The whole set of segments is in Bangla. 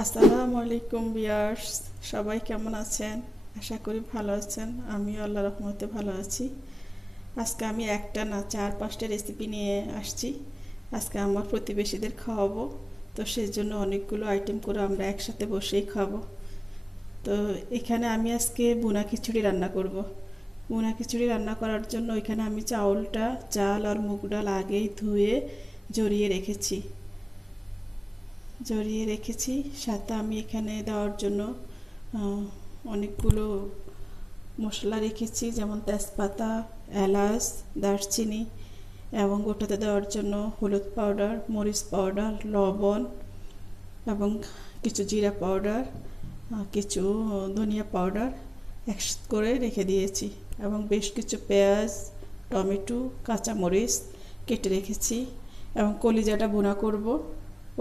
আসসালামু আলাইকুম ভিউয়ার্স, সবাই কেমন আছেন? আশা করি ভালো আছেন। আমি আল্লাহর রহমতে ভালো আছি। আজকে আমি একটা না 4-5টা রেসিপি নিয়ে আসছি। আজকে আমার প্রতিবেশীদের খাওয়াবো, তো সেই জন্য অনেকগুলো আইটেম করে আমরা একসাথে বসেই খাবো। তো এখানে আমি আজকে বুনা খিচুড়ি রান্না করব। বুনা খিচুড়ি রান্না করার জন্য এখানে আমি চাল আর মুগ ডাল আগেই ধুয়ে জড়িয়ে রেখেছি। সাথে আমি এখানে দেওয়ার জন্য অনেকগুলো মশলা রেখেছি, যেমন তেজপাতা, এলাচ, দারচিনি, এবং ওটাতে দেওয়ার জন্য হলুদ পাউডার, মরিচ পাউডার, লবণ এবং কিছু জিরা পাউডার, কিছু ধনিয়া পাউডার একসাথে করে রেখে দিয়েছি, এবং বেশ কিছু পেঁয়াজ, টমেটো, কাঁচামরিচ কেটে রেখেছি। এবং কলিজাটা ভুনা করব,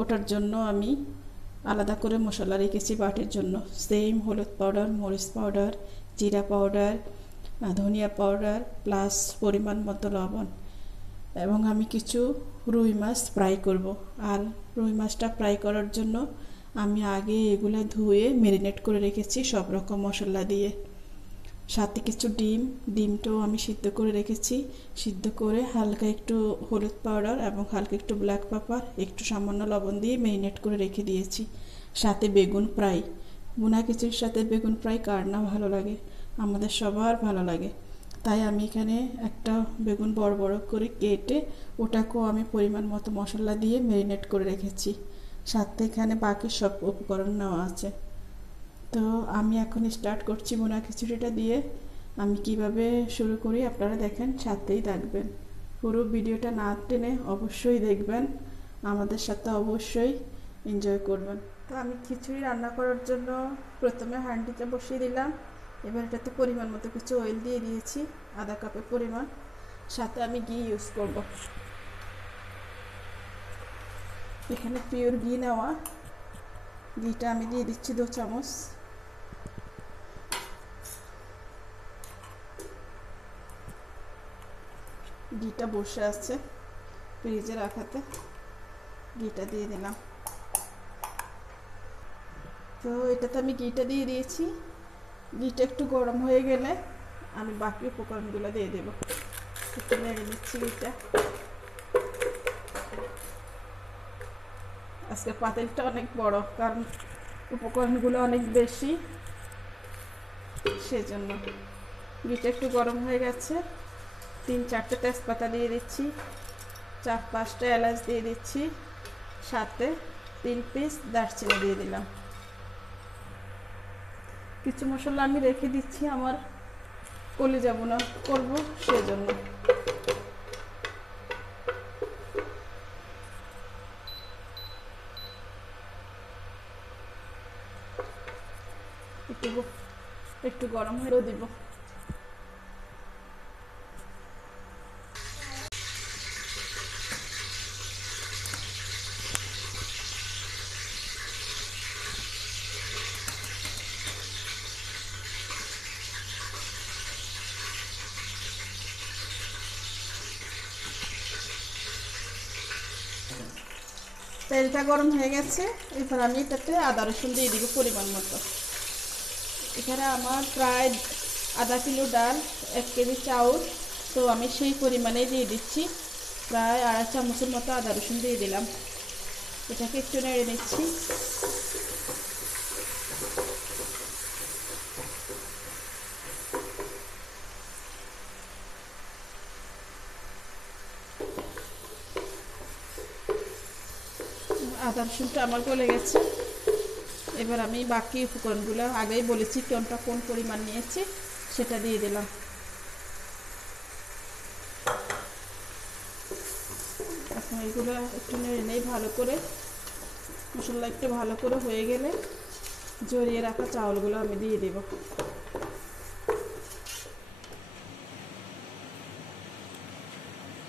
ওটার জন্য আমি আলাদা করে মশলা রেখেছি বাটির জন্য। সেম হলুদ পাউডার, মরিচ পাউডার, জিরা পাউডার, ধনিয়া পাউডার প্লাস পরিমাণ মতো লবণ। এবং আমি কিছু রুই মাছ ফ্রাই করব। আর রুই মাছটা ফ্রাই করার জন্য আমি আগে এগুলো ধুয়ে ম্যারিনেট করে রেখেছি সব রকম মশলা দিয়ে। সাথে কিছু ডিমটাও আমি সিদ্ধ করে রেখেছি। সিদ্ধ করে হালকা একটু হলুদ পাউডার এবং হালকা একটু ব্ল্যাক পেপার, একটু সামান্য লবণ দিয়ে ম্যারিনেট করে রেখে দিয়েছি। সাথে বেগুন ফ্রাই। ভুনা খিচুড়ির সাথে বেগুন ফ্রাই কার না ভালো লাগে? আমাদের সবার ভালো লাগে। তাই আমি এখানে একটা বেগুন বড় বড় করে কেটে ওটাকেও আমি পরিমাণ মতো মশলা দিয়ে ম্যারিনেট করে রেখেছি। সাথে এখানে বাকি সব উপকরণ নেওয়া আছে। তো আমি এখন স্টার্ট করছি ভুনা খিচুড়িটা দিয়ে। আমি কিভাবে শুরু করি আপনারা দেখেন, সাথেই থাকবেন। পুরো ভিডিওটা না টেনে অবশ্যই দেখবেন, আমাদের সাথে অবশ্যই এনজয় করবেন। তো আমি খিচুড়ি রান্না করার জন্য প্রথমে হাঁড়িটা বসিয়ে দিলাম। এবার এটাতে পরিমাণ মতো কিছু অয়েল দিয়ে দিয়েছি, আধা কাপের পরিমাণ। সাথে আমি ঘি ইউজ করব। এখানে পিওর ঘি নেওয়া। ঘিটা আমি দিয়ে দিচ্ছি 2 চামচ। ঘিটা বসে আছে ফ্রিজে রাখাতে, ঘিটা দিয়ে দিলাম। তো এটাতে আমি ঘিটা দিয়ে দিয়েছি। ঘিটা একটু গরম হয়ে গেলে আমি বাকি উপকরণগুলো দিয়ে দেব। একটু নেড়ে দিচ্ছি ঘিটা। আজকে পাতিলটা অনেক বড়, কারণ উপকরণগুলো অনেক বেশি, সেজন্য। ঘিটা একটু গরম হয়ে গেছে। 3-4টে তেজপাতা দিয়ে দিচ্ছি, 4-5টা এলাচ দিয়ে দিচ্ছি, সাথে 3 পিস দারচিনি দিয়ে দিলাম। কিছু মশলা আমি রেখে দিচ্ছি আমার কলিজা ভুনা করবো সেজন্য। একটু গরম হয়ে দিব। তেলটা গরম হয়ে গেছে। এরপর আমি এটাতে আদা রসুন দিয়ে দিব পরিমাণ মতো। এখানে আমার প্রায় আধা কিলো ডাল, 1 কেজি চাউল, তো আমি সেই পরিমাণেই দিয়ে দিচ্ছি। প্রায় 2.5 চামচের মতো আদা রসুন দিয়ে দিলাম। এটাকে একটু নেড়ে নিচ্ছি। আদা রসুনটা আমার গলে গেছে। এবার আমি বাকি উপকরণগুলো আগেই বলেছি কোনটা কোন পরিমাণ নিয়েছি, সেটা দিয়ে দিলাম। এখন এগুলো একটু নেড়ে নেই ভালো করে। মশলা একটু ভালো করে হয়ে গেলে জড়িয়ে রাখা চাউলগুলো আমি দিয়ে দেব।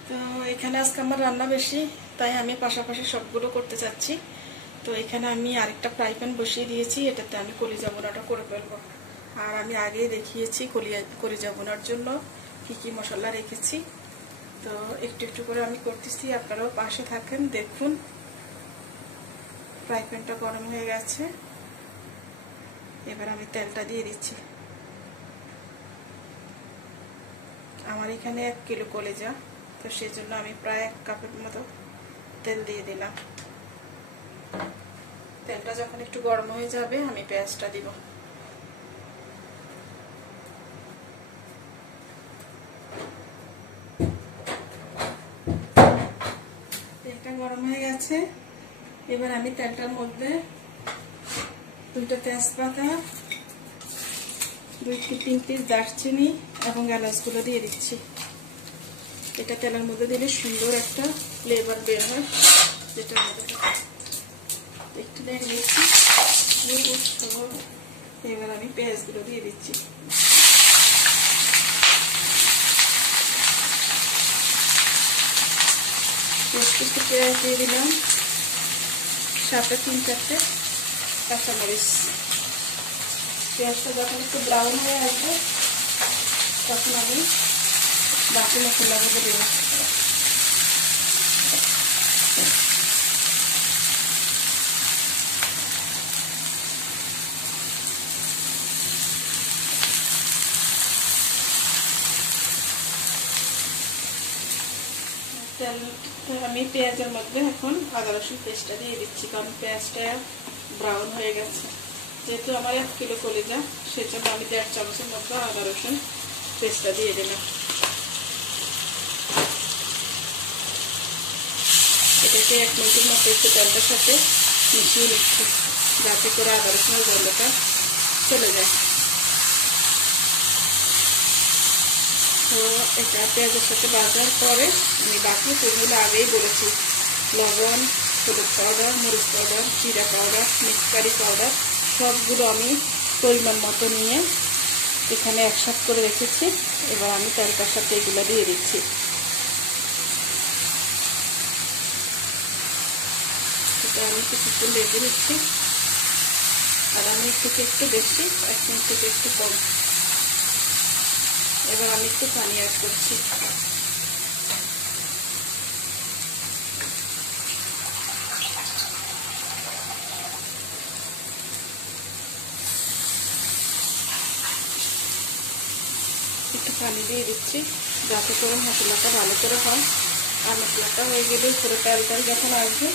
তো এখানে আজকে আমার রান্না বেশি, তাই আমি পাশাপাশি সবগুলো করতে চাচ্ছি। তো এখানে আমি আরেকটা ফ্রাই প্যান বসিয়ে দিয়েছি, এটাতে আমি কলিজা ভুনাটা করে ফেলবো। আর আমি আগেই দেখিয়েছি কলিজা ভুনার জন্য কি কি মশলা রেখেছি। তো একটু একটু করে আমি করতেছি, আপনারাও পাশে থাকেন, দেখুন। ফ্রাই প্যানটা গরম হয়ে গেছে, এবার আমি তেলটা দিয়ে দিচ্ছি। আমার এখানে 1 কিলো কলিজা, তো সেজন্য আমি প্রায় 1 কাপের মতো তেল দিয়ে দিলাম। তেলটা যখন একটু গরম হয়ে যাবে আমি পেঁয়াজটা দিব। তেলটা গরম হয়ে গেছে, এবার আমি তেলটার মধ্যে 2টা তেজপাতা, 2-3 পিস দারচিনি এবং এলাচগুলো দিয়ে দিচ্ছি। এটা তেলের মধ্যে দিলে সুন্দর একটা ফ্লেভার বের হয়, যেটার মধ্যে একটু নেড়ে দিচ্ছি। এবার আমি পেঁয়াজগুলো দিয়ে দিচ্ছি। একটু পেঁয়াজ দিয়ে দিলাম, সাথে 3-4টে কাঁচামরিচ। পেঁয়াজটা যখন একটু ব্রাউন হয়ে আসবে তখন আমি বাকি মশলাগুলো দেব। আমি পেঁয়াজের মধ্যে এখন আদা রসুন পেস্টটা দিয়ে দিচ্ছি, কারণ পেঁয়াজটা ব্রাউন হয়ে গেছে। যেহেতু আমার 1 কিলো কলিজা, সেজন্য আমি 1.5 চামচের মতো আদা রসুন পেস্টটা দিয়ে দিলাম। এটাকে 1 মিনিটের মতো একটু তেলটার সাথে মিশিয়ে নিচ্ছি, যাতে করে আদা রসুনের গন্ধটা চলে যায়। তো এটা পেঁয়াজের সাথে ভাজার পরে আমি বাকি উপকরণগুলো আগেই বলেছি, লবণ, হলুদ পাউডার, মরিচ পাউডার, জিরা পাউডার, মিক্স কারি পাউডার সবগুলো আমি পরিমাণ মতো নিয়ে এখানে একসাথে করে রেখেছি। এবার আমি তেলটার সাথে এগুলো দিয়ে দিচ্ছি। এটা আমি কিছুক্ষণ রেখে দিচ্ছি, আর আমি থেকে একটু বেশি, 1 মিনিট থেকে একটু কম। এবার আমি একটু পানি অ্যাড করছি। একটু পানি দিয়ে দিচ্ছি যাতে করে মশলাটা ভালো করে হয়। আর মশলাটা হয়ে গেলে পুরো তেলটা যখন আসবে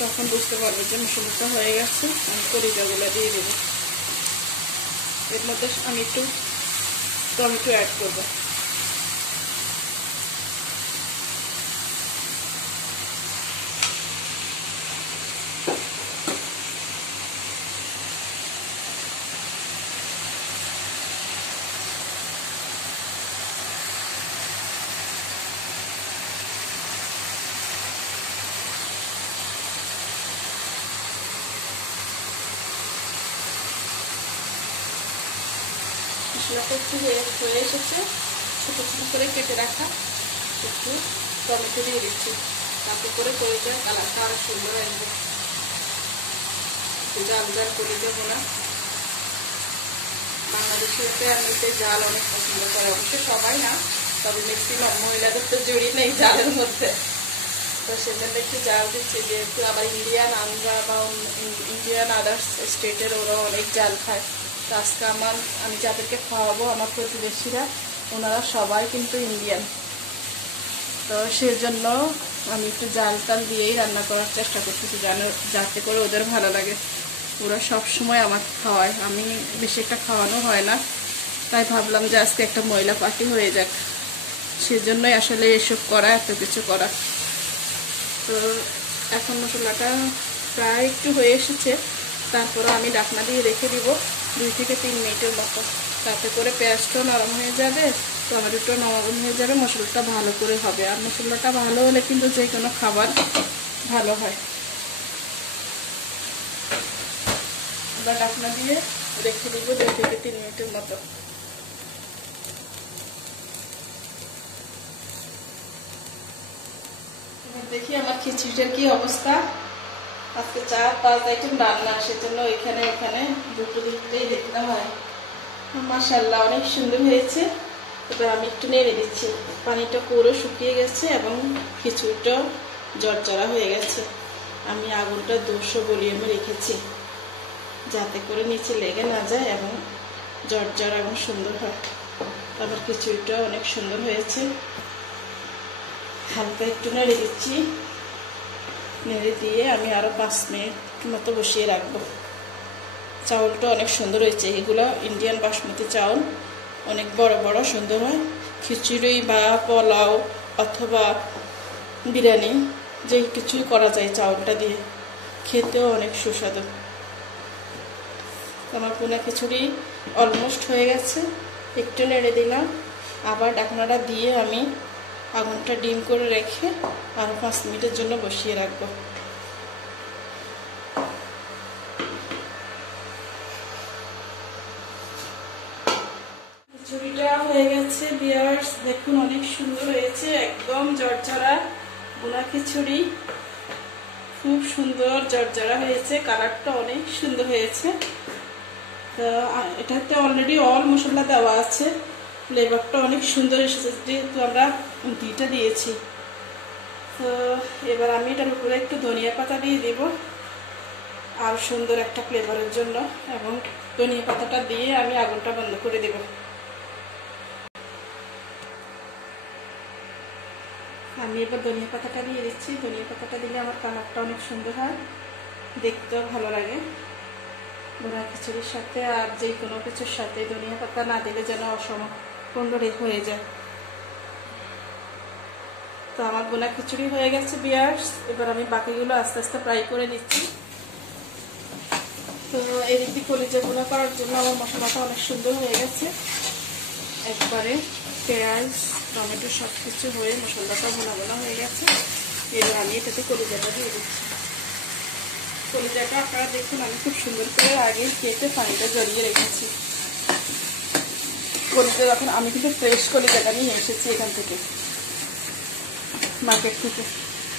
তখন বুঝতে পারবে যে মশলাটা হয়ে গেছে। আমি কলিজাগুলো দিয়ে দেবো। এর মধ্যে আমি একটু টমেটো অ্যাড করবো। মশলাটা একটু হয়ে এসেছে, ছোটো ছোটো করে কেটে রাখা একটু টমেটো দিয়ে দিচ্ছি, তাতে করে কলিজার কালারটা আরও সুন্দর আসবে। জাল জাল কলিজা বোনা, বাংলাদেশিতে এমনিতে জাল অনেক পছন্দ করে, অবশ্যই সবাই না, তবে ম্যাক্সিমাম মহিলাদের তো জড়ি নেই জালের মধ্যে, তো সেজন্য একটু জাল দিচ্ছি। যেহেতু আবার ইন্ডিয়ান, আমরা বা ইন্ডিয়ান আদার্স স্টেটের ওরা অনেক জাল খায়। তো আজকে আমি যাদেরকে খাওয়াবো আমার প্রতিবেশীরা, ওনারা সবাই কিন্তু ইন্ডিয়ান, তো সেজন্য আমি একটু জাল টাল দিয়েই রান্না করার চেষ্টা করতেছি, যাতে করে ওদের ভালো লাগে। ওরা সব সময় আমার খাওয়ায়, আমি বেশি একটা খাওয়ানো হয় না, তাই ভাবলাম যে আজকে একটা মহিলা পার্টি হয়ে যাক, সেজন্যই আসলে এসব করা, এত কিছু করা। তো এখন মশলাটা প্রায় একটু হয়ে এসেছে, তারপরে আমি ঢাকনা দিয়ে রেখে দিব 2 থেকে 3 মিনিটের মতো, তাতে করে পেঁয়াজটাও নরম হয়ে যাবে, টমেটোটাও নরম হয়ে যাবে, মশলাটা ভালো করে হবে। আর মশলাটা ভালো হলে কিন্তু যে কোনো খাবার ভালো হয়। এবার ঢাকনা দিয়ে রেখে দিব 2 থেকে 3 মিনিটের মতো। এবার দেখি আমার খিচুড়িটার কি অবস্থা। আজকে 4-5 আইটেম রান্না, সেজন্য ওইখানে দুটো দিকটাই দেখতে হয়। মাশাআল্লাহ অনেক সুন্দর হয়েছে। এবার আমি একটু নেড়ে দিচ্ছি, পানিটা পুরো শুকিয়ে গেছে এবং খিচুড়িটাও জর্জরা হয়ে গেছে। আমি আগুনটা 200 ভলিউমে রেখেছি, যাতে করে নিচে লেগে না যায় এবং জর্জর এবং সুন্দর হয়। আমার খিচুড়িটা অনেক সুন্দর হয়েছে। হালকা একটু নেড়ে দিচ্ছি, নেড়ে দিয়ে আমি আরও 5 মিনিট মতো বসিয়ে রাখবো। চাউলটা অনেক সুন্দর হয়েছে। এগুলো ইন্ডিয়ান বাসমতি চাউল, অনেক বড় বড় সুন্দর হয়। খিচুড়ি বা পোলাও অথবা বিরিয়ানি যে কিছুই করা যায় চাউলটা দিয়ে, খেতেও অনেক সুস্বাদু। আমার পোনা খিচুড়ি অলমোস্ট হয়ে গেছে। একটু নেড়ে দিলাম, আবার ঢাকনাটা দিয়ে আমি আগুনটা ডিম করে রেখে আরও 5 মিনিটের জন্য বসিয়ে রাখবো। খিচুড়িটা হয়ে গেছে ভিউয়ার্স, দেখুন অনেক সুন্দর হয়েছে, একদম জর্জরা বোনা খিচুড়ি, খুব সুন্দর জর্জরা হয়েছে, কালারটা অনেক সুন্দর হয়েছে। তো এটাতে অলরেডি অল মশলা দেওয়া আছে, ফ্লেভারটা অনেক সুন্দর এসেছে যেহেতু আমরা ঘিটা দিয়েছি। তো এবার আমি এটার উপরে একটু ধনিয়া পাতা দিয়ে দিব আর সুন্দর একটা ফ্লেভারের জন্য, এবং ধনিয়া পাতাটা দিয়ে আমি আগুনটা বন্ধ করে দেব। আমি এবার ধনিয়া পাতাটা দিয়ে দিচ্ছি। ধনিয়া পাতাটা দিলে আমার কালারটা অনেক সুন্দর হয়, দেখতেও ভালো লাগে বোনা খিচুড়ির সাথে। আর যে কোনো কিছুর সাথে ধনিয়া পাতা না দিলে যেন অসম্পূর্ণ হয়ে যায়। তো আমার বোনা খিচুড়ি হয়ে গেছে ভিউয়ার্স, এবার আমি বাকিগুলো আস্তে আস্তে ফ্রাই করে নিচ্ছি। তো এদিক দিয়ে কলিজা বোনা করার জন্য আমার মশলাটা অনেক সুন্দর হয়ে গেছে, একবারে পেঁয়াজ টমেটো সব কিছু হয়ে মশলাটা ভোনা ভোনা হয়ে গেছে। এবার আমি এটাতে কলিজাটা দিয়ে দিচ্ছি। কলিজাটা আপনারা দেখুন আমি খুব সুন্দর করে আগে কেটে পানিটা জড়িয়ে রেখেছি। কলিজা যখন আমি কিন্তু ফ্রেশ কলিজাটা নিয়ে এসেছি এখান থেকে, মার্কেট থেকে,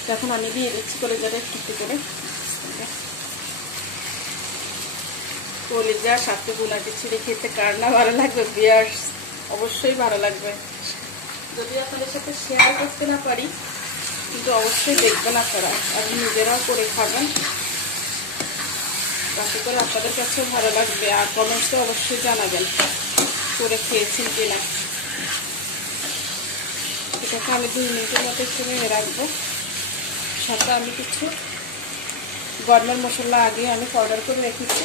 তখন আমি দিয়ে দিচ্ছি কলিজাটা একটু করে। কলিজার সাথে বোনা খিচুড়ি খেতে কার না ভালো লাগবে ভিউয়ার্স, অবশ্যই ভালো লাগবে। যদি আপনাদের সাথে শেয়ার করতে না পারি কিন্তু অবশ্যই দেখবেন আপনারা, আপনি নিজেরাও করে খাবেন, তাতে করে আপনাদের কাছেও ভালো লাগবে। আর কমেন্টসে অবশ্যই জানাবেন করে খেয়েছেন কিনা। এটাকে আমি 2 মিনিটের মতো একটু রাখবো। সাথে আমি কিছু গরমের মশলা আগে আমি পাউডার করে রেখেছি,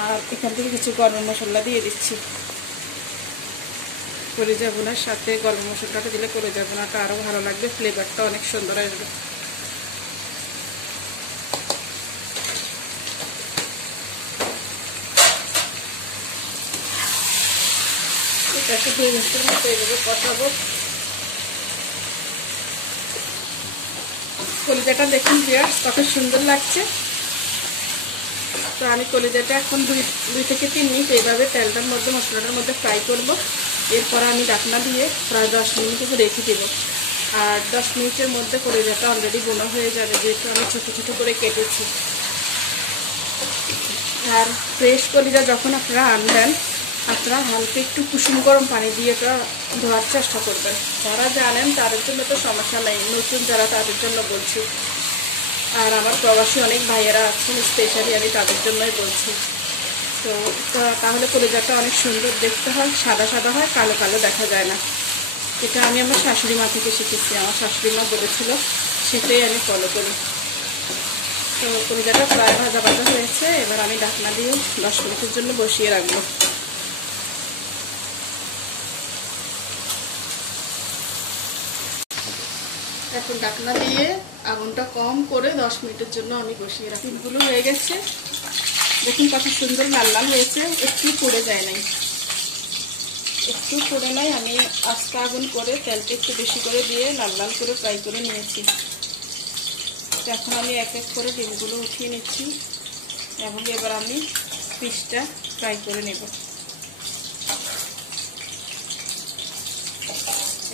আর এখান থেকে কিছু গরম মশলা দিয়ে দিচ্ছি। কলিজা বোনার সাথে গরম মশলাটা দিলে কলিজা বোনাটা আরও ভালো লাগবে, ফ্লেভারটা অনেক সুন্দর আসবে। এটাকে 2 মিনিটের মতো এইভাবে কষাবো। কলিজাটা দেখুন ভিউয়ার্স কত সুন্দর লাগছে। তো আমি কলিজাটা এখন 2 থেকে 3 মিনিট এইভাবে তেলটার মধ্যে মশলাটার মধ্যে ফ্রাই করব। এরপর আমি ঢাকনা দিয়ে প্রায় 10 মিনিট রেখে দেবো। আর 10 মিনিটের মধ্যে কলিজাটা অলরেডি বোনা হয়ে যাবে, যেহেতু আমি ছোটো ছোটো করে কেটেছি। আর ফ্রেশ কলিজা যখন আপনারা আনবেন, আপনারা হালকা একটু কুসুম গরম পানি দিয়ে এটা ধোয়ার চেষ্টা করবেন। যারা জানেন তাদের জন্য তো সমস্যা নেই, নতুন যারা তাদের জন্য বলছি। আর আমার প্রবাসী অনেক ভাইয়েরা আছেন, স্পেশালি আমি তাদের জন্যই বলছি। তো তাহলে কলিজাটা অনেক সুন্দর দেখতে হয়, সাদা সাদা হয়, কালো কালো দেখা যায় না। এটা আমি আমার শাশুড়ি মা থেকে শিখেছি, আমার শাশুড়ি মা বলেছিল, সেটাই আমি ফলো করি। তো কলিজাটা প্রায় ভাজা ভাজা হয়েছে, এবার আমি ঢাকনা দিয়ে 10 মিনিটের জন্য বসিয়ে রাখবো। এখন ঢাকনা দিয়ে আগুনটা কম করে 10 মিনিটের জন্য আমি বসিয়ে রাখি। ডিমগুলো হয়ে গেছে, দেখুন কত সুন্দর লাল লাল হয়েছে, একটু পড়ে যায় নাই, একটু পড়ে নাই। আমি আস্তে আগুন করে তেলটা একটু বেশি করে দিয়ে লাল লাল করে ফ্রাই করে নিয়েছি। এখন আমি এক এক করে ডিমগুলো উঠিয়ে নিচ্ছি এবং এবার আমি পিসটা ফ্রাই করে নেব।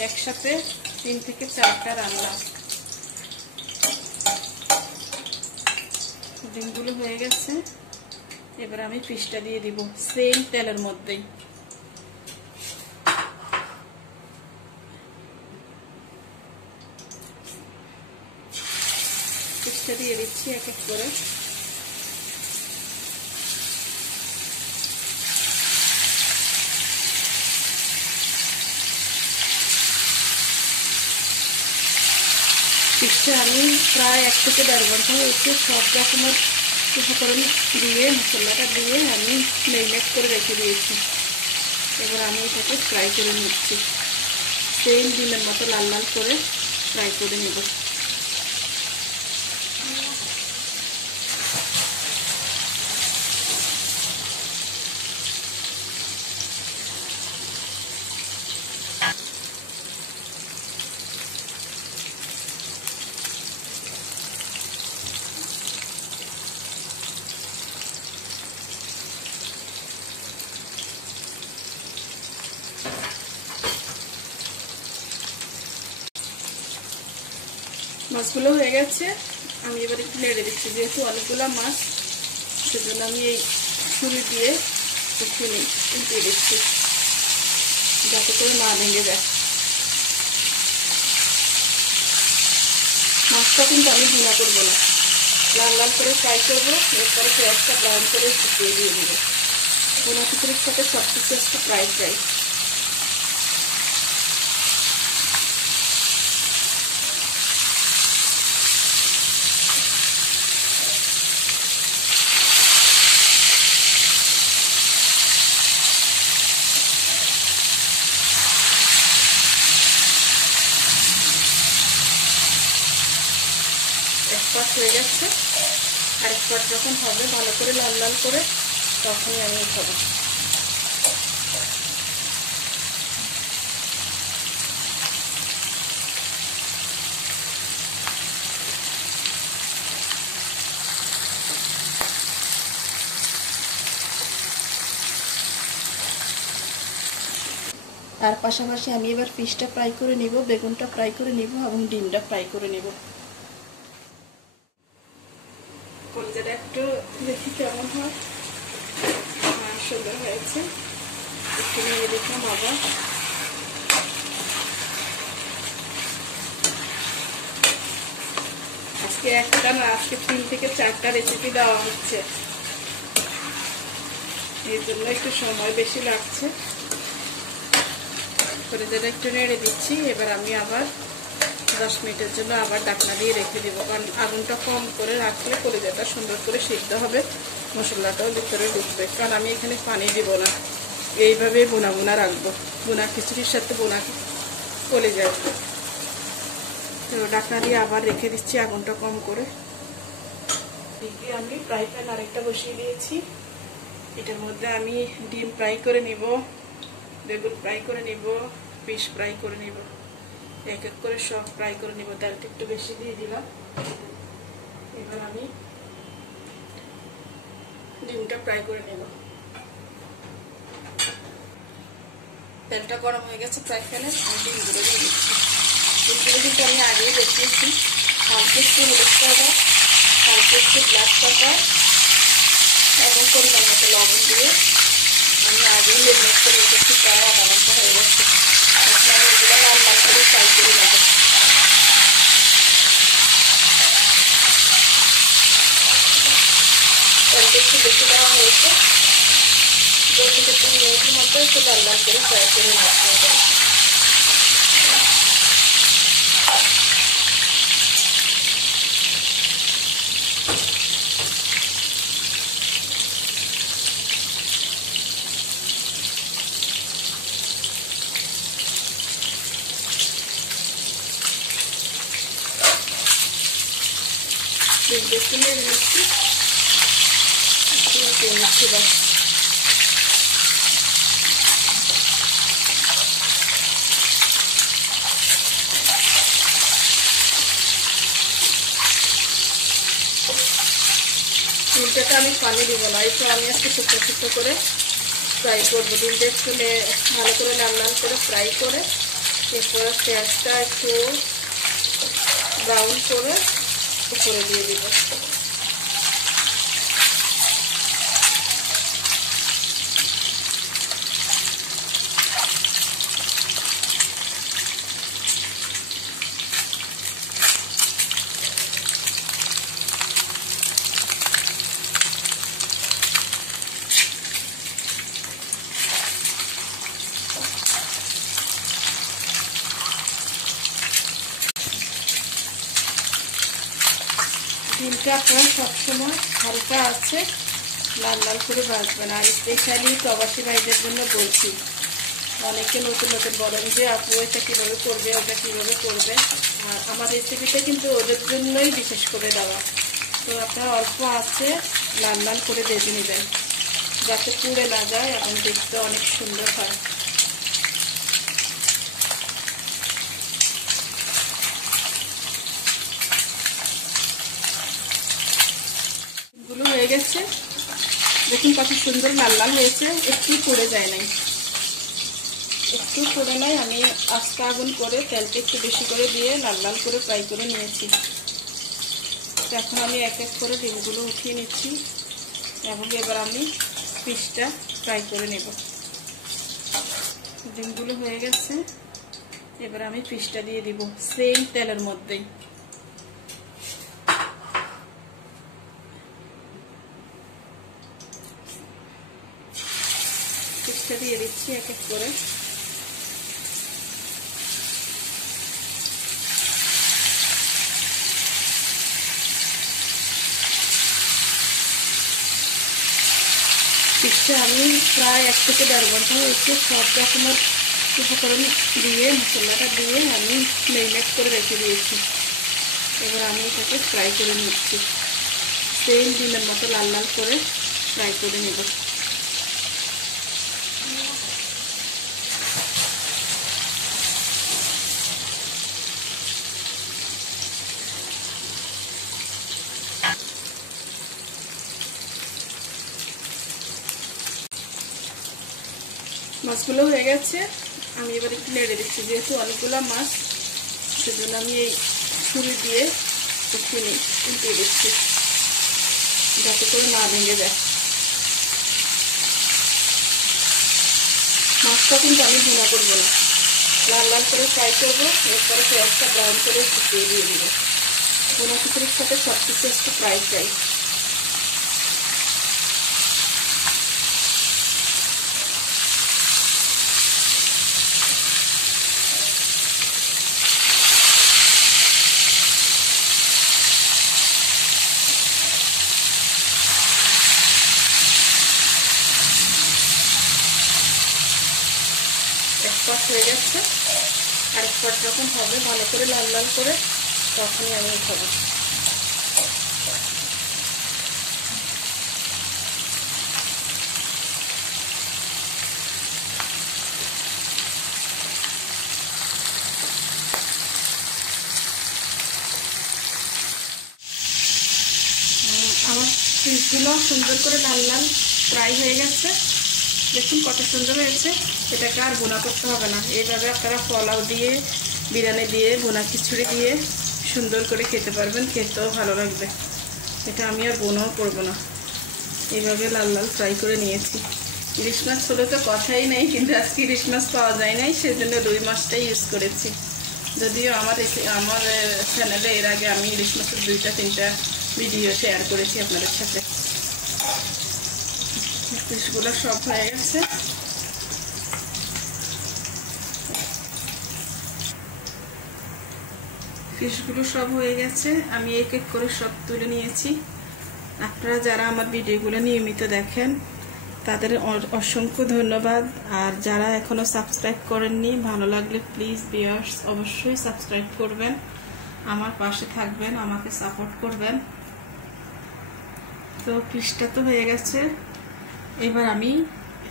একসাথে 3 থেকে 4টা রান্না। ডিমগুলো হয়ে গেছে, এবার আমি পিসটা দিয়ে দিব সেম তেলের মধ্যেই। পিসটা দিয়ে দিচ্ছি এক এক করে। ফিশটা আমি প্রায় 1 থেকে 1.5 ঘন্টা হয়েছে সব রকমের উপকরণ দিয়ে মশলাটা দিয়ে আমি ম্যারিনেট করে রেখে দিয়েছি। এবার আমি এটাকে ফ্রাই করে নিচ্ছি, সেম ডিমের মতো লাল লাল করে ফ্রাই করে নেব। মাছগুলো হয়ে গেছে, আমি এবার একটু নেড়ে দিচ্ছি। যেহেতু অনেকগুলো মাছ, সেজন্য আমি এই ছুরি দিয়ে একটু উল্টে দিচ্ছি যাতে করে না ভেঙে যায়। মাছটা কিন্তু আমি ভুনা করবো না, লাল লাল করে ফ্রাই করবো। এরপরে পেঁয়াজটা ব্রাউন করে শুকিয়ে দিয়ে দেবো। ভুনা খিচুড়ির সাথে সব কিছু একটু ফ্রাই ফ্রাই। এক পাট হয়ে গেছে, আরেক পাট যখন হবে ভালো করে লাল লাল করে, তখনই আমি খাবো। তার পাশাপাশি আমি এবার ফিশটা ফ্রাই করে নিব, বেগুনটা ফ্রাই করে নিব এবং ডিমটা ফ্রাই করে নিব। কলিজাটা একটু দেখি কেমন হয়। সুন্দর হয়েছে, একটু নিয়ে দেখলাম আবার। আজকে একটা না, আজকে 3 থেকে 4টা রেসিপি দেওয়া হচ্ছে, এর জন্য একটু সময় বেশি লাগছে। কলিজাটা একটু নেড়ে দিচ্ছি। এবার আমি আবার 10 মিনিটের জন্য আবার ঢাকনা দিয়ে রেখে দেবো, কারণ আগুনটা কম করে রাখলে কলিজাটা সুন্দর করে সিদ্ধ হবে, মশলাটাও ভিতরে ঢুকবে। কারণ আমি এখানে পানি দিব না, এইভাবে বোনা বোনা রাখবো। বোনা খিচুড়ির সাথে বোনা কলিজা। তো ঢাকনা দিয়ে আবার রেখে দিচ্ছি আগুনটা কম করে। এদিকে আমি ফ্রাই প্যান আরেকটা বসিয়ে দিয়েছি। এটার মধ্যে আমি ডিম ফ্রাই করে নিব, বেগুন ফ্রাই করে নিব, ফিশ ফ্রাই করে নিব। এক এক করে সব ফ্রাই করে নিব। তেলটা একটু বেশি দিয়ে দিলাম। এবার আমি ডিমটা ফ্রাই করে নেব। তেলটা গরম হয়ে গেছে ফ্রাই প্যানে, আমি ডিমগুলো দিয়ে দিচ্ছি। ডিমগুলো কিন্তু আমি আগেই দেখিয়েছি। হালকা একটু হলুদ পাউডার, হালকা একটু ব্ল্যাক পেপার এবং পরিমাণ মতো লবণ দিয়ে আমি আগেই ম্যারিনেট করে রেখেছি। প্রায় আধা ঘন্টা হয়ে গেছে। এখন আমি এগুলো লাল লাল করে ফ্রাই করে নেব। তেলটা একটু বেশি দেওয়া হয়েছে, 2 থেকে 3 মিনিটের মতো একটু লাল লাল করে ফ্রাই করে নেব। একটু নেড়ে নিচ্ছি, একটু উল্টে নিচ্ছি বাস। ডিমটাতে আমি পানি দিব না, একটু আমি একটু শুকনো শুকনো করে ফ্রাই করবো। ডিমটা একটু ভালো করে লাল লাল করে ফ্রাই করে এরপর পেঁয়াজটা একটু ব্রাউন করে উপরে দিয়ে দিব। বেগুনটা আপনারা সবসময় হালকা আছে লাল লাল করে ভাজবেন। আর স্পেশালি প্রবাসী ভাইদের জন্য বলছি, অনেকে নতুন নতুন বলেন যে আপু এটা কীভাবে করবে, ওটা কীভাবে করবে। আর আমার রেসিপিটা কিন্তু ওদের জন্যই বিশেষ করে দেওয়া। তো আপনারা অল্প আছে লাল লাল করে ভেজে নেবেন, যাতে পুড়ে না যায় এবং দেখতে অনেক সুন্দর হয়। গুলো হয়ে গেছে, দেখুন কত সুন্দর লাল লাল হয়েছে, একটু পুড়ে যায় নাই, একটু পুড়ে নাই। আমি আস্তে আগুন করে তেলটা একটু বেশি করে দিয়ে লাল লাল করে ফ্রাই করে নিয়েছি। এখন আমি এক এক করে ডিমগুলো উঠিয়ে নিচ্ছি এবং এবার আমি পিসটা ফ্রাই করে নেব। ডিমগুলো হয়ে গেছে, এবার আমি পিসটা দিয়ে দিব সেম তেলের মধ্যেই। পিসটা দিয়ে দিচ্ছি এক এক করে। পিসটা আমি প্রায় 1 থেকে 1.5 ঘন্টা হয়েছে সব রকমের উপকরণ দিয়ে মশলাটা দিয়ে আমি মেরিনেট করে রেখে দিয়েছি। এবার আমি এটাকে ফ্রাই করে নিচ্ছি, সেম ডিমের মতো লাল লাল করে ফ্রাই করে নেব। মাছগুলো হয়ে গেছে, আমি এবার একটু নেড়ে দিচ্ছি। যেহেতু অনেকগুলো মাছ, সেজন্য আমি এই ছুরি দিয়ে একটু উল্টে দিচ্ছি যাতে করে না ভেঙে যায়। মাছটা কিন্তু আমি ভুনা করবো না, লাল লাল করে ফ্রাই করবো, এরপরে পেঁয়াজটা ব্রাউন করে শুকিয়ে দিয়ে দিব। ভুনা খিচুড়ির সাথে সব কিছু একটু ফ্রাই চাই। এক পাট হয়ে যাচ্ছে, আরেক পাট যখন হবে ভালো করে লাল লাল করে, তখনই আমি খাবো। আমার পিসগুলো সুন্দর করে লাল লাল ফ্রাই হয়ে গেছে, দেখুন কত সুন্দর হয়েছে। এটাকে আর বোনা করতে হবে না, এইভাবে আপনারা পোলাও দিয়ে, বিরিয়ানি দিয়ে, বোনা খিচুড়ি দিয়ে সুন্দর করে খেতে পারবেন, খেতেও ভালো লাগবে। এটা আমি আর বোনাও করবো না, এইভাবে লাল লাল ফ্রাই করে নিয়েছি। ইলিশ মাছ হলে তো কথাই নেই, কিন্তু আজকে ইলিশ মাছ পাওয়া যায় নাই, সেজন্য রুই মাছটাই ইউজ করেছি। যদিও আমার চ্যানেলে এর আগে আমি ইলিশ মাছের 2-3টা ভিডিও শেয়ার করেছি আপনাদের সাথে। পিসগুলো সব হয়ে গেছে, ফিশগুলো সব হয়ে গেছে, আমি এক এক করে সব তুলে নিয়েছি। আপনারা যারা আমার ভিডিওগুলো নিয়মিত দেখেন তাদের অসংখ্য ধন্যবাদ। আর যারা এখনো সাবস্ক্রাইব করেননি, ভালো লাগলে প্লিজ ভিউয়ার্স অবশ্যই সাবস্ক্রাইব করবেন, আমার পাশে থাকবেন, আমাকে সাপোর্ট করবেন। তো ফিশটা তো হয়ে গেছে, এবার আমি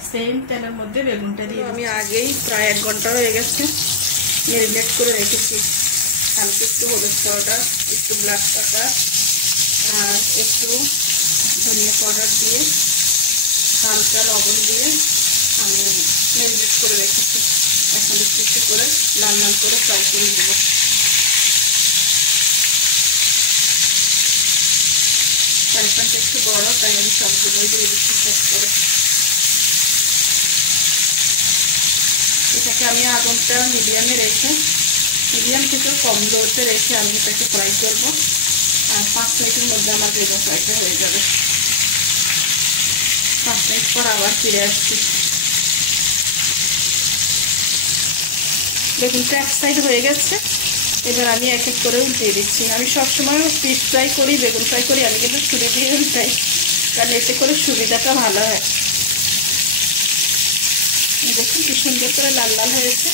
সেম তেলের মধ্যে বেগুনটা দিয়ে, আমি আগেই প্রায় 1 ঘন্টা হয়ে গেছে ম্যারিনেট করে রেখেছি। হালকা একটু হলুদ পাউডার, একটু ব্ল্যাক পেপার আর একটু ধনিয়া পাউডার দিয়ে, হালকা লবণ দিয়ে আমি ম্যারিনেট করে রেখেছি। এখন একটু একটু করে লাল লাল করে ফ্রাই করে দেবো। ফ্রাইটা একটু বড়, তাই আমি সবগুলোই দিয়ে দিচ্ছি সেট করে। এটাকে আমি আগুনটা মিডিয়ামে রেখে, মিডিয়াম থেকে কম লোতে রেখে আমি এটাকে ফ্রাই করবো। আর 5 মিনিটের মধ্যে আমার বেগুন ফ্রাইটা হয়ে যাবে। 5 মিনিট পর আবার ফিরে আসছি। বেগুনটা এক সাইড হয়ে গেছে, এবার আমি এক এক করে উল্টিয়ে দিচ্ছি। আমি সবসময় ফিশ ফ্রাই করি, বেগুন ফ্রাই করি, আমি কিন্তু ছুরি দিয়ে উল্টাই, কারণ এতে করে সুবিধাটা ভালো হয়। দেখুন কি সুন্দর করে লাল লাল হয়েছে।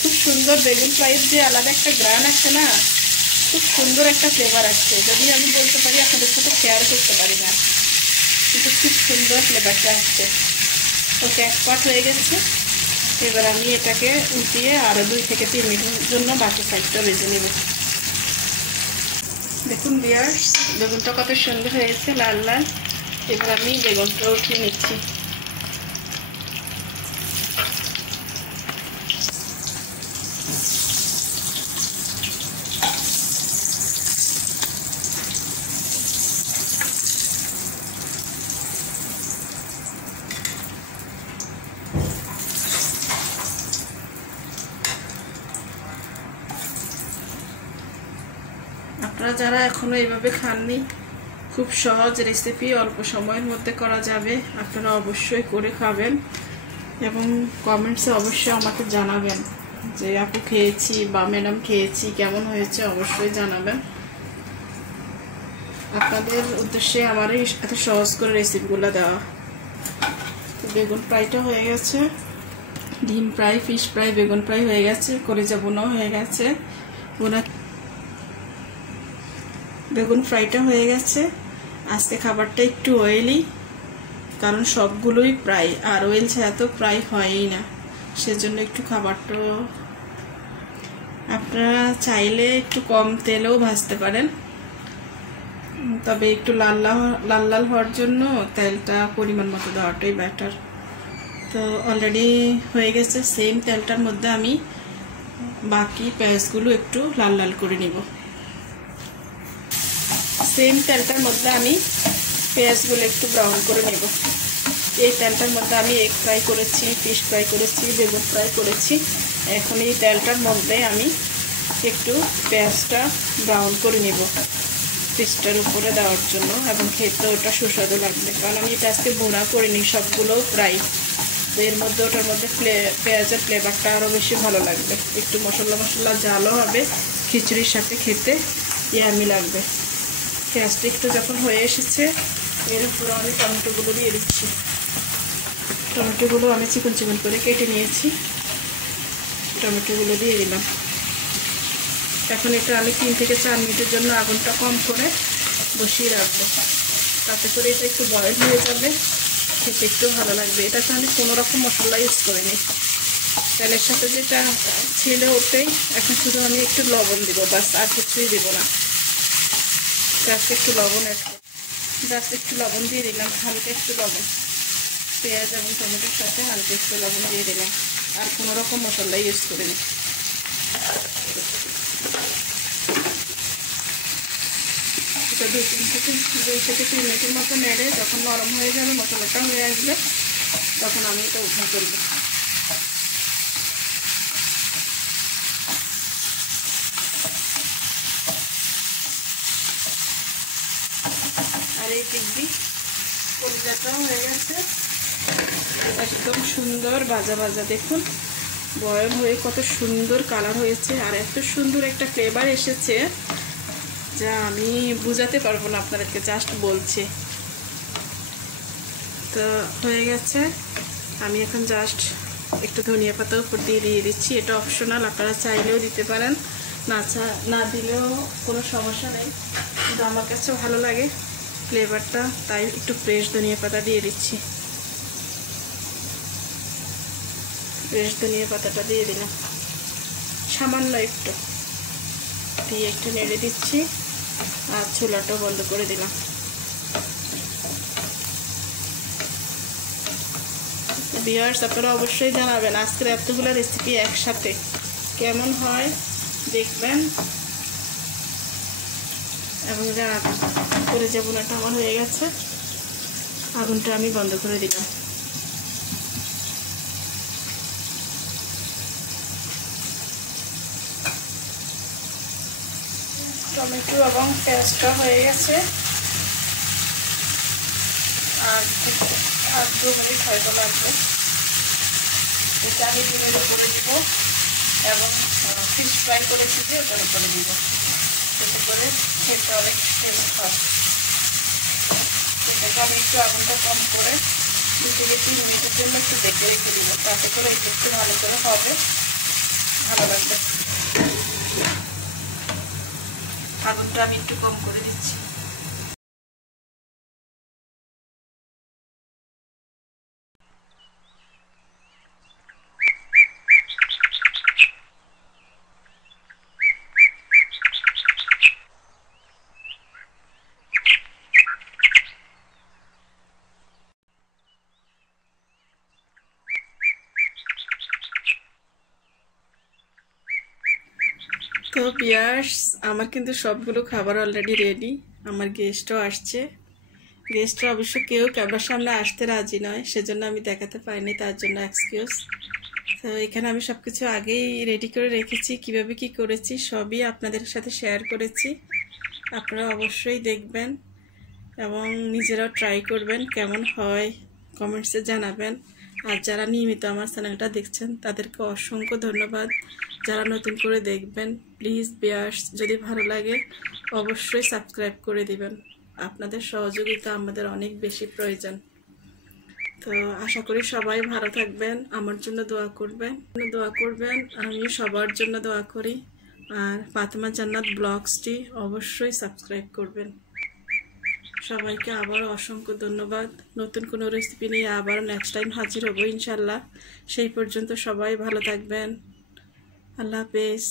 খুব সুন্দর বেগুন ফ্রাইয়ের যে আলাদা একটা গ্রান আসছে না, খুব সুন্দর একটা ফ্লেভার আসছে। যদি আমি বলতে পারি, আপনাদের সাথে শেয়ার করতে পারি না, কিন্তু খুব সুন্দর ফ্লেভারটা আসছে। ওকে, এক পাট হয়ে গেছে। এবার আমি এটাকে উল্টিয়ে আরও 2 থেকে 3 মিনিটের জন্য বাকি সাইডটা ভেজে নেব। দেখুন ভিউয়ার্স, বেগুনটা কত সুন্দর হয়েছে, লাল লাল। এবার আমি বেগুনটা উঠিয়ে নিচ্ছি। আপনারা যারা এখনো এইভাবে খাননি, খুব সহজ রেসিপি, অল্প সময়ের মধ্যে করা যাবে। আপনারা অবশ্যই করে খাবেন এবং কমেন্টসে অবশ্যই আমাকে জানাবেন যে আপু খেয়েছি বা ম্যাডাম খেয়েছি, কেমন হয়েছে অবশ্যই জানাবেন। আপনাদের উদ্দেশ্যে আমার এত সহজ করে রেসিপিগুলো দেওয়া। বেগুন ফ্রাইটা হয়ে গেছে, ডিম ফ্রাই, ফিশ ফ্রাই, বেগুন ফ্রাই হয়ে গেছে, কলিজা বোনাও হয়ে গেছে। বেগুন ফ্রাইটা হয়ে গেছে। আজকে খাবারটা একটু অয়েলি, কারণ সবগুলোই ফ্রাই, আর অয়েল ছাড়া তো ফ্রাই হয়ই না, সেজন্য একটু খাবারটা আপনারা চাইলে একটু কম তেলেও ভাজতে পারেন, তবে একটু লাল লাল হওয়ার জন্য তেলটা পরিমাণ মতো দেওয়াটাই বেটার। তো অলরেডি হয়ে গেছে। সেম তেলটার মধ্যে আমি বাকি পেঁয়াজগুলো একটু লাল লাল করে নিব। সেম তেলটার মধ্যে আমি পেঁয়াজগুলো একটু ব্রাউন করে নেব। এই তেলটার মধ্যে আমি এগ ফ্রাই করেছি, ফিশ ফ্রাই করেছি, বেগুন ফ্রাই করেছি। এখন এই তেলটার মধ্যে আমি একটু পেঁয়াজটা ব্রাউন করে নেব ফিশটার উপরে দেওয়ার জন্য, এবং খেতে ওটা সুস্বাদু লাগবে, কারণ আমি এটা আজকে ভুনা করিনি, সবগুলো ফ্রাই। তো এর মধ্যে ওটার মধ্যে পেঁয়াজের ফ্লেভারটা আরও বেশি ভালো লাগবে, একটু মশলা জালও হবে, খিচুড়ির সাথে খেতে ইয়ামি লাগবে। পেঁয়াজটা একটু যখন হয়ে এসেছে, এর উপরে আমি টমেটোগুলো দিয়ে দিচ্ছি। টমেটোগুলো আমি চিকন চিকন করে কেটে নিয়েছি, টমেটোগুলো দিয়ে দিলাম। এখন এটা আমি 3 থেকে 4 মিনিটের জন্য আগুনটা কম করে বসিয়ে রাখবো, তাতে করে এটা একটু বয়েল হয়ে যাবে, খেতে একটু ভালো লাগবে। এটাতে আমি কোনো রকম মশলা ইউজ করিনি, তেলের সাথে যেটা ছিল ওটাই। এখন শুধু আমি একটু লবণ দিব, বাস, আর কিছুই দিব না। জাস্ট একটু লবণ দিয়ে দিলাম, হালকা একটু লবণ, পেঁয়াজ এবং টমেটোর সাথে হালকা একটু লবণ দিয়ে দিলাম, আর কোনো রকম মশলা ইউজ করিনি। এটা 2 থেকে 3 মিনিটের মতো নেড়ে যখন নরম হয়ে যাবে, মশলাটা হয়ে আসবে, তখন আমি এটা উঠে করবো। আর এই টিকবি কলিজাটাও হয়ে গেছে, একদম সুন্দর ভাজা ভাজা। দেখুন বয়ল হয়ে কত সুন্দর কালার হয়েছে, আর এত সুন্দর একটা ফ্লেভার এসেছে যা আমি বুঝাতে পারবো না আপনাদেরকে, জাস্ট বলছি। তো হয়ে গেছে। আমি এখন জাস্ট একটু ধনিয়া পাতা উপর দিয়ে দিচ্ছি। এটা অপশনাল, আপনারা চাইলেও দিতে পারেন, না দিলেও কোনো সমস্যা নেই, কিন্তু আমার কাছে ভালো লাগে ফ্লেভারটা, তাই একটু ফ্রেশ ধনিয়া পাতা দিয়ে দিচ্ছি। ফ্রেশ ধনিয়া পাতাটা দিয়ে দিলাম সামান্য একটু, দিয়ে একটু নেড়ে দিচ্ছি, আর চুলাটাও বন্ধ করে দিলাম। ভিউয়ার্স, আপনারা অবশ্যই জানাবেন আজকের এতগুলো রেসিপি একসাথে কেমন হয়, দেখবেন এবং জানাবেন। কলিজা বোনাটা আমার হয়ে গেছে, আগুনটা আমি বন্ধ করে দিলাম। টমেটো এবং পেঁয়াজটা হয়ে গেছে, আর 2 মিনিট হয়তো লাগবে। এটা আমি ডিমের উপরে দিব, এবং ফিশ ফ্রাই করেছি যে ওটার উপরে দিব, এতে করে খেতে অনেক টেস্ট হয়। এটাকে আমি একটু আগুনটা কম করে 2 থেকে 3 মিনিটের জন্য একটু ডেকে রেখে দিব, তাতে করে একটু একটু ভালো করে হবে, ভালো লাগবে। আগুনটা আমি একটু কম করে দিচ্ছি। তো ভিউয়ার্স, আমার কিন্তু সবগুলো খাবার অলরেডি রেডি। আমার গেস্টও আসছে। গেস্টরা অবশ্য কেউ ক্যামেরার সামনে আসতে রাজি নয়, সেজন্য আমি দেখাতে পারিনি, তার জন্য এক্সকিউজ। তো এখানে আমি সব কিছু আগেই রেডি করে রেখেছি, কিভাবে কি করেছি সবই আপনাদের সাথে শেয়ার করেছি। আপনারা অবশ্যই দেখবেন এবং নিজেরাও ট্রাই করবেন, কেমন হয় কমেন্টসে জানাবেন। আর যারা নিয়মিত আমার চ্যানেলটা দেখছেন তাদেরকে অসংখ্য ধন্যবাদ। যারা নতুন করে দেখবেন প্লিজ ভিউয়ার্স, যদি ভালো লাগে অবশ্যই সাবস্ক্রাইব করে দিবেন। আপনাদের সহযোগিতা আমাদের অনেক বেশি প্রয়োজন। তো আশা করি সবাই ভালো থাকবেন, আমার জন্য দোয়া করবেন। আমি সবার জন্য দোয়া করি। আর ফাতেমা জান্নাত ব্লগসটি অবশ্যই সাবস্ক্রাইব করবেন। সবাইকে আবারও অসংখ্য ধন্যবাদ। নতুন কোনো রেসিপি নিয়ে আবার নেক্সট টাইম হাজির হব ইনশাল্লাহ। সেই পর্যন্ত সবাই ভালো থাকবেন। আল্লাহ হাফেজ।